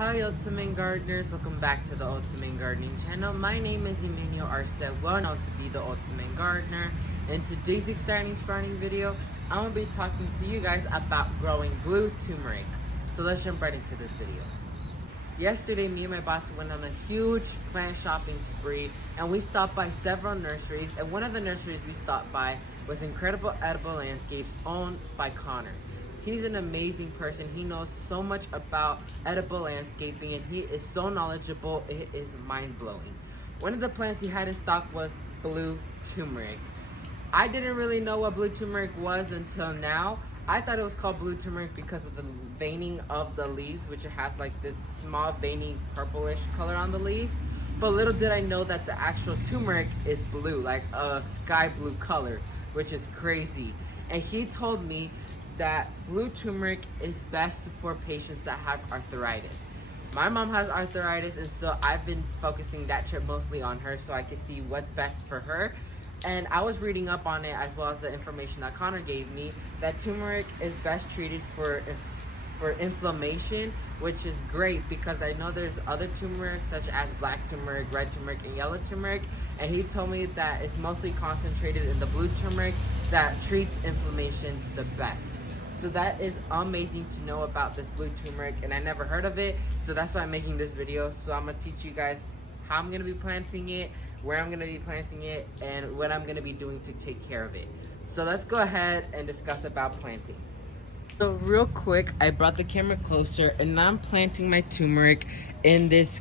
Hi Ultimate Gardeners, welcome back to the Ultimate Gardening channel. My name is Emmanuel Arthritis, known to be the Ultimate Gardener. In today's exciting sprouting video, I'm going to be talking to you guys about growing blue turmeric. So let's jump right into this video. Yesterday, me and my boss went on a huge plant shopping spree, and we stopped by several nurseries, and one of the nurseries we stopped by was Incredible Edible Landscapes, owned by Connor. He's an amazing person. He knows so much about edible landscaping, and he is so knowledgeable, it is mind-blowing. One of the plants he had in stock was blue turmeric. I didn't really know what blue turmeric was until now. I thought it was called blue turmeric because of the veining of the leaves, which it has like this small veiny purplish color on the leaves. But little did I know that the actual turmeric is blue, like a sky blue color, which is crazy. And he told me that blue turmeric is best for patients that have arthritis. My mom has arthritis, and so I've been focusing that trip mostly on her so I can see what's best for her. And I was reading up on it, as well as the information that Connor gave me, that turmeric is best treated for inflammation, which is great because I know there's other turmeric such as black turmeric, red turmeric, and yellow turmeric. And he told me that it's mostly concentrated in the blue turmeric that treats inflammation the best. So that is amazing to know about this blue turmeric, and I never heard of it. So that's why I'm making this video. So I'm gonna teach you guys how I'm gonna be planting it, where I'm gonna be planting it, and what I'm gonna be doing to take care of it. So let's go ahead and discuss about planting. So real quick, I brought the camera closer, and now I'm planting my turmeric in this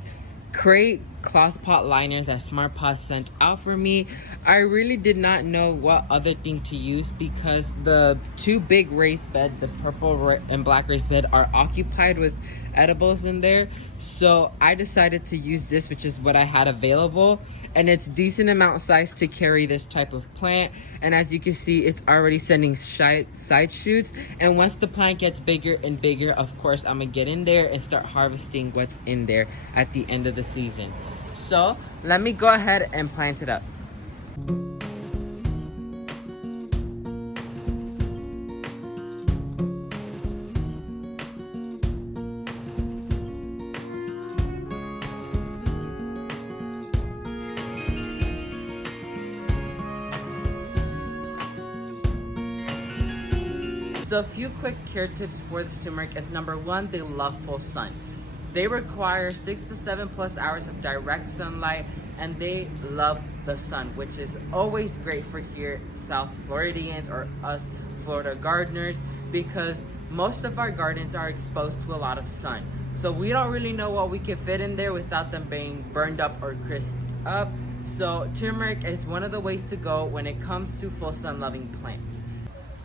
crate cloth pot liner that Smart Pot sent out for me. I really did not know what other thing to use because the two big raised beds, the purple and black raised bed, are occupied with edibles in there. So I decided to use this, which is what I had available, and it's decent amount size to carry this type of plant. And as you can see, it's already sending side shoots, and once the plant gets bigger and bigger, of course I'm gonna get in there and start harvesting what's in there at the end of the season. So let me go ahead and plant it up. So a few quick care tips for this turmeric is number one, they love full sun. They require 6 to 7 plus hours of direct sunlight, and they love the sun, which is always great for here South Floridians or us Florida gardeners, because most of our gardens are exposed to a lot of sun. So we don't really know what we can fit in there without them being burned up or crisped up. So turmeric is one of the ways to go when it comes to full sun loving plants.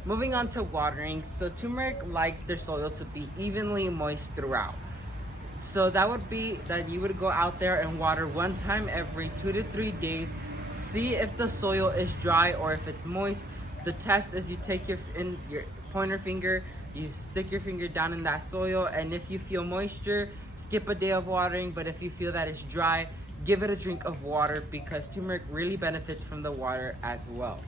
Moving on to watering, so turmeric likes their soil to be evenly moist throughout. So that would be that you would go out there and water one time every 2 to 3 days. See if the soil is dry or if it's moist. The test is you take your pointer finger, you stick your finger down in that soil, and if you feel moisture, skip a day of watering. But if you feel that it's dry, give it a drink of water because turmeric really benefits from the water as well.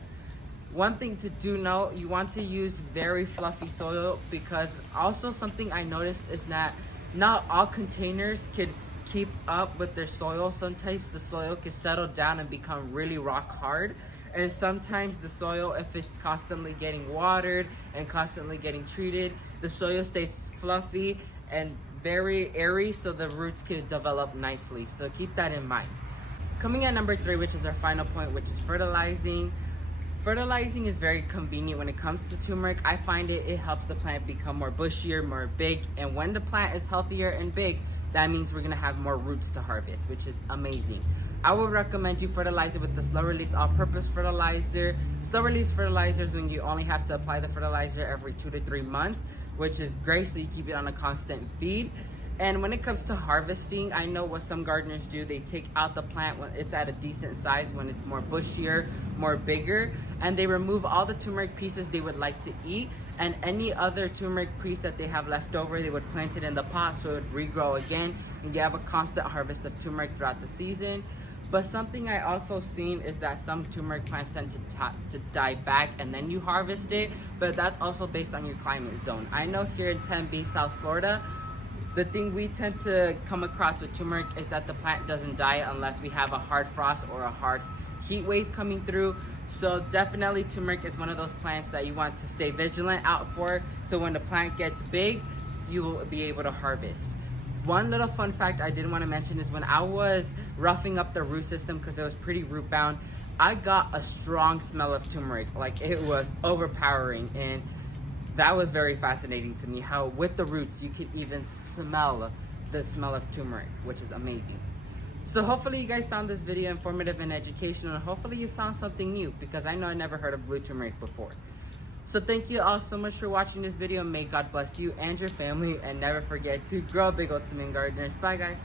One thing to do note, you want to use very fluffy soil, because also something I noticed is that not all containers could keep up with their soil. Sometimes the soil can settle down and become really rock hard. And sometimes the soil, if it's constantly getting watered and constantly getting treated, the soil stays fluffy and very airy, so the roots can develop nicely. So keep that in mind. Coming at number 3, which is our final point, which is fertilizing. Fertilizing is very convenient when it comes to turmeric. I find it helps the plant become more bushier, more big, and when the plant is healthier and big, that means we're gonna have more roots to harvest, which is amazing. I would recommend you fertilize it with the slow release all-purpose fertilizer. Slow release fertilizer is when you only have to apply the fertilizer every 2 to 3 months, which is great, so you keep it on a constant feed. And when it comes to harvesting, I know what some gardeners do. They take out the plant when it's at a decent size, when it's more bushier, more bigger, and they remove all the turmeric pieces they would like to eat, and any other turmeric piece that they have left over, they would plant it in the pot so it would regrow again, and you have a constant harvest of turmeric throughout the season. But something I also seen is that some turmeric plants tend to die back and then you harvest it, but that's also based on your climate zone. I know here in Tempe, South Florida, The thing we tend to come across with turmeric is that the plant doesn't die unless we have a hard frost or a hard heat wave coming through. So definitely turmeric is one of those plants that you want to stay vigilant out for, so when the plant gets big, you will be able to harvest. One little fun fact I did want to mention is when I was roughing up the root system, because it was pretty root bound, I got a strong smell of turmeric. Like, it was overpowering, and that was very fascinating to me, how with the roots you can even smell the smell of turmeric, which is amazing. So hopefully you guys found this video informative and educational, and hopefully you found something new, because I know I never heard of blue turmeric before. So thank you all so much for watching this video. May God bless you and your family, and never forget to grow big, ultimate gardeners. Bye guys.